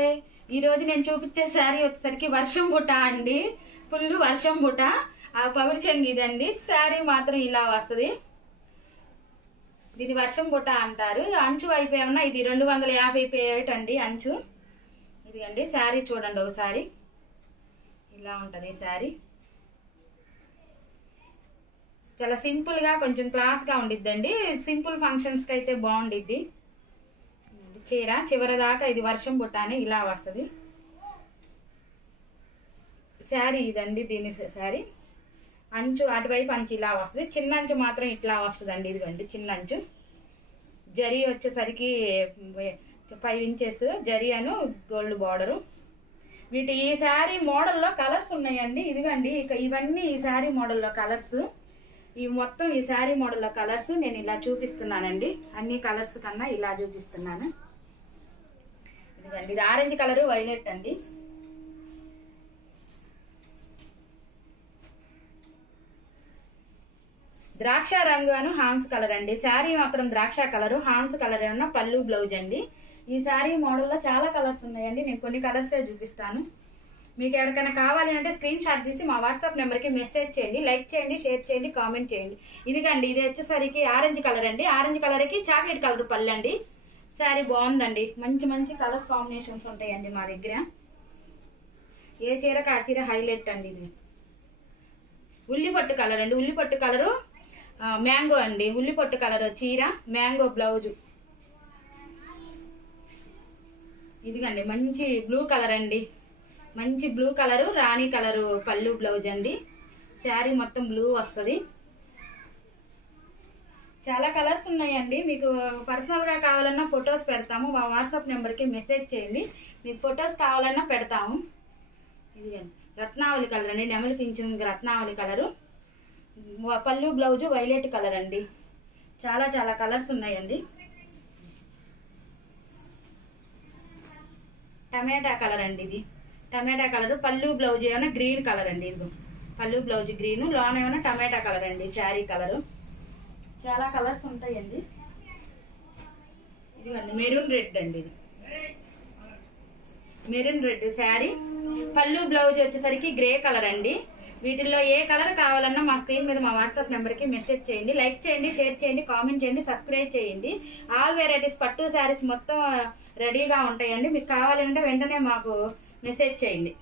Hi ఈ రోజు నేను చూపించే శారీ వచ్చేసరికి వర్షం బుట్ట అండి. ఫుల్ వర్షం బుట్ట. ఆ పవిడి చెంగు ఇదండి. శారీ మాత్రం ఇలా వస్తుంది. దీని వర్షం బుట్ట అంటారు. అంచు వైపు ఏమన్నా ఇది 250 పేట అండి అంచు. ఇది అండి శారీ చూడండి ఒకసారి. ఇలా ఉంటది శారీ. చాలా సింపుల్ గా కొంచెం క్లాస్ గా ఉండిద్దండి. సింపుల్ ఫంక్షన్స్ కి అయితే బాగుండిద్ది. చీర చివరి దాకా ఇది వర్షం బుట్ట అని ఇలా వస్తుంది. శారీ ఇదండి. దీని శారీ అంచు అటువైపు అంచు ఇలా వస్తుంది. చిన్న అంచు మాత్రం ఇట్లా వస్తుంది అండి. ఇదిగోండి చిన్న అంచు. జరీ వచ్చేసరికి 5 ఇంచెస్ జరీ అను గోల్డ్ బార్డరు. వీటి ఈ శారీ మోడల్లో కలర్స్ ఉన్నాయండి. ఇదిగండి ఇక ఇవన్నీ ఈ శారీ మోడల్లో కలర్స్. ఈ మొత్తం ఈ శారీ మోడల్లో కలర్స్ నేను ఇలా చూపిస్తున్నానండి. అన్ని కలర్స్ కన్నా ఇలా చూపిస్తున్నాను. ఇదిగండి ఇది ఆరెంజ్ కలర్ వైలెట్ అండి. ద్రాక్ష రంగు అను హాన్స్ కలర్ అండి. శారీ మాత్రం ద్రాక్ష కలర్, హాన్స్ కలర్ ఏమన్నా పళ్ళు బ్లౌజ్ అండి. ఈ శారీ మోడల్లో చాలా కలర్స్ ఉన్నాయండి. నేను కొన్ని కలర్సే చూపిస్తాను. మీకు ఎవరికైనా కావాలి అంటే స్క్రీన్ షాట్ తీసి మా వాట్సాప్ నెంబర్కి మెసేజ్ చేయండి. లైక్ చేయండి, షేర్ చేయండి, కామెంట్ చేయండి. ఇదిగండి ఇది వచ్చేసరికి ఆరెంజ్ కలర్ అండి. ఆరెంజ్ కలర్కి చాక్లెట్ కలర్ పళ్ళు అండి. శారీ బాగుందండి. మంచి మంచి కలర్ కాంబినేషన్స్ ఉంటాయండి మా దగ్గర. ఏ చీరకు ఆ చీర హైలైట్ అండి. ఇది ఉల్లిపట్టు కలర్ అండి. ఉల్లిపట్టు కలరు మ్యాంగో అండి. ఉల్లిపట్టు కలర్ చీర, మ్యాంగో బ్లౌజు. ఇదిగండి మంచి బ్లూ కలర్ అండి. మంచి బ్లూ కలరు రాణి కలరు పళ్ళు బ్లౌజ్ అండి. శారీ మొత్తం బ్లూ వస్తుంది. చాలా కలర్స్ ఉన్నాయండి. మీకు పర్సనల్ గా కావాలన్నా ఫొటోస్ పెడతాము. మా వాట్సాప్ నెంబర్కి మెసేజ్ చేయండి. మీకు ఫొటోస్ కావాలన్నా పెడతాము. ఇదిగండి రత్నావళి కలర్ అండి. నెమలి పింఛం రత్నావళి కలరు. పళ్ళు బ్లౌజు వైలెట్ కలర్ అండి. చాలా చాలా కలర్స్ ఉన్నాయండి. టమాటా కలర్ అండి. ఇది టమాటా కలర్. పళ్ళు బ్లౌజ్ ఏమైనా గ్రీన్ కలర్ అండి. ఇది పళ్ళు బ్లౌజ్ గ్రీన్, లోన ఏమైనా టమాటా కలర్ అండి. శారీ కలరు చాలా కలర్స్ ఉంటాయండి. ఇదిగండి మెరూన్ రెడ్ అండి. ఇది మెరూన్ రెడ్ శారీ. పళ్ళు బ్లౌజ్ వచ్చేసరికి గ్రే కలర్ అండి. వీటిల్లో ఏ కలర్ కావాలన్నా మా స్క్రీన్ మీద మా వాట్సాప్ నెంబర్కి మెసేజ్ చేయండి. లైక్ చేయండి, షేర్ చేయండి, కామెంట్ చేయండి, సబ్స్క్రైబ్ చేయండి. ఆల్ వెరైటీస్ పట్టు శారీస్ మొత్తం రెడీగా ఉంటాయండి. మీకు కావాలంటే వెంటనే మాకు మెసేజ్ చేయండి.